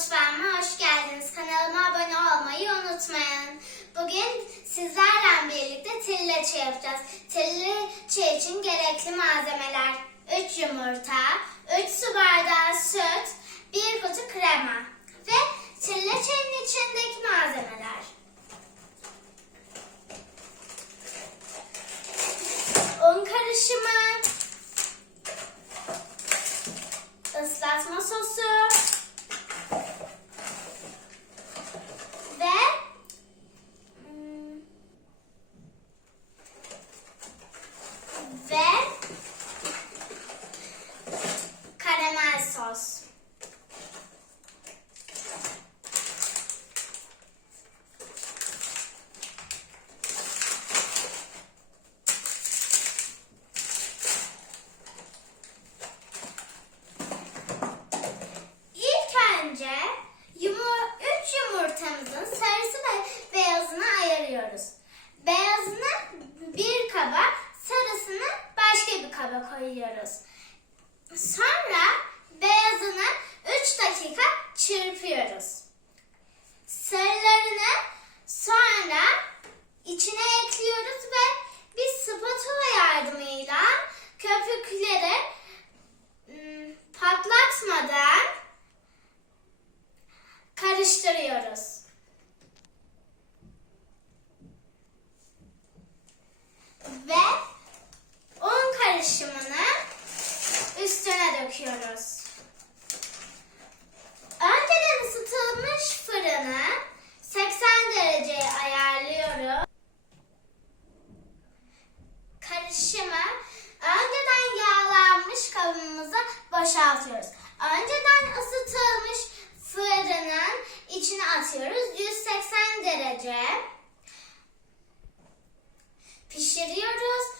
Mutfağıma hoş geldiniz. Kanalıma abone olmayı unutmayın. Bugün sizlerle birlikte trileçe yapacağız. Trileçe için gerekli malzemeler 3 yumurta, 3 su bardağı süt, 1 kutu krema ve trileçenin içindeki malzemeler. Un karışımı, bir kaba, sarısını başka bir kaba koyuyoruz. Sonra patlatmadan karıştırıyoruz. boşaltıyoruz. Önceden ısıtılmış fırının içine atıyoruz. 180 derece pişiriyoruz.